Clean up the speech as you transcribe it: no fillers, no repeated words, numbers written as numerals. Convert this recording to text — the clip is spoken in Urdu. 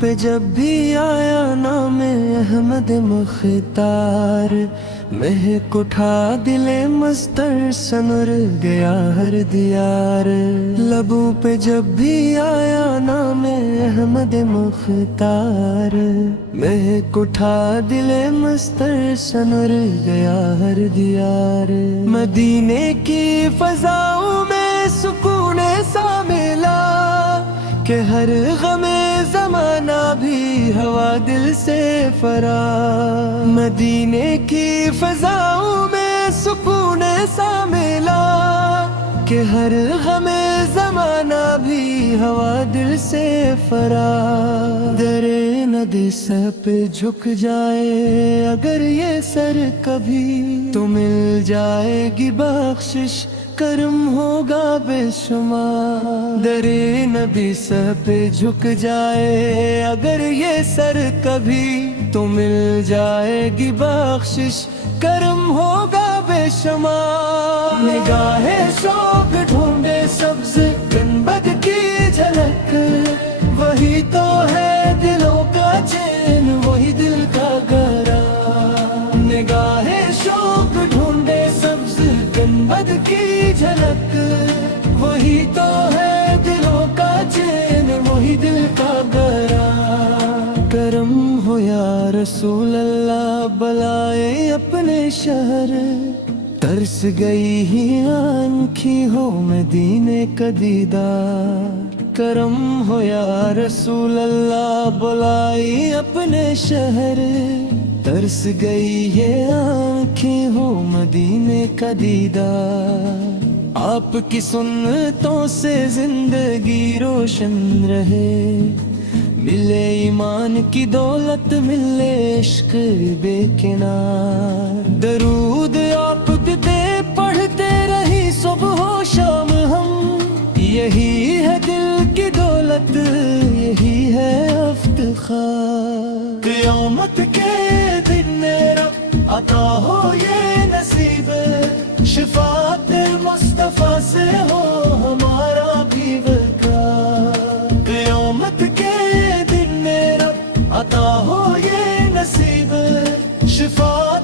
پہ جب بھی آیا نام احمد مختار، مہک اٹھا دل مستر سنر گیا ہر دیار۔ لبوں پہ جب بھی آیا نام احمد مختار، مہک اٹھا دل مستر سنر گیا ہر دیار۔ مدینے کی فضاؤں میں سکون سا ملا کہ ہر غم زمانہ بھی ہوا دل سے فرا۔ مدینے کی فضاؤں میں سکون سا ملا کہ ہر غم زمانہ بھی ہوا دل سے فرا۔ در ندی سر پہ جھک جائے اگر یہ سر کبھی، تو مل جائے گی بخشش کرم ہوگا بے شمار۔ در نبی سر پہ جھک جائے اگر یہ سر کبھی، تو مل جائے گی بخشش کرم ہوگا بے شمار۔ نگاہ شوق ڈھونڈے سبز گنبد کی جھلک، وہی تو ہے دلوں کا چین وہی دل کا گرا۔ نگاہ شوق ڈھونڈے سبز گنبد کی جھلک، وہی تو ہے دلوں کا چین وہی دل کا گرا۔ کرم ہو یا رسول اللہ بلائے اپنے شہر، ترس گئی ہی آنکھی ہو مدینے کا دیدار۔ کرم ہو یا رسول اللہ بلائی اپنے شہر، ترس گئی یہ آنکھیں ہو مدینے کا دیدار۔ آپ کی سنتوں سے زندگی روشن رہے، ملے ایمان کی دولت ملے عشق بے کنار۔ درود آپ پہ پڑھتے رہی صبح و شام ہم، یہی ہے دل کی دولت یہی ہے افتخار۔ قیامت کے دن رب عطا ہو یہ نصیب، شفاعت مصطفیٰ سے ہو ہمارا بھی وقار۔ قیامت کے دن رب عطا ہو یہ نصیب، شفاعت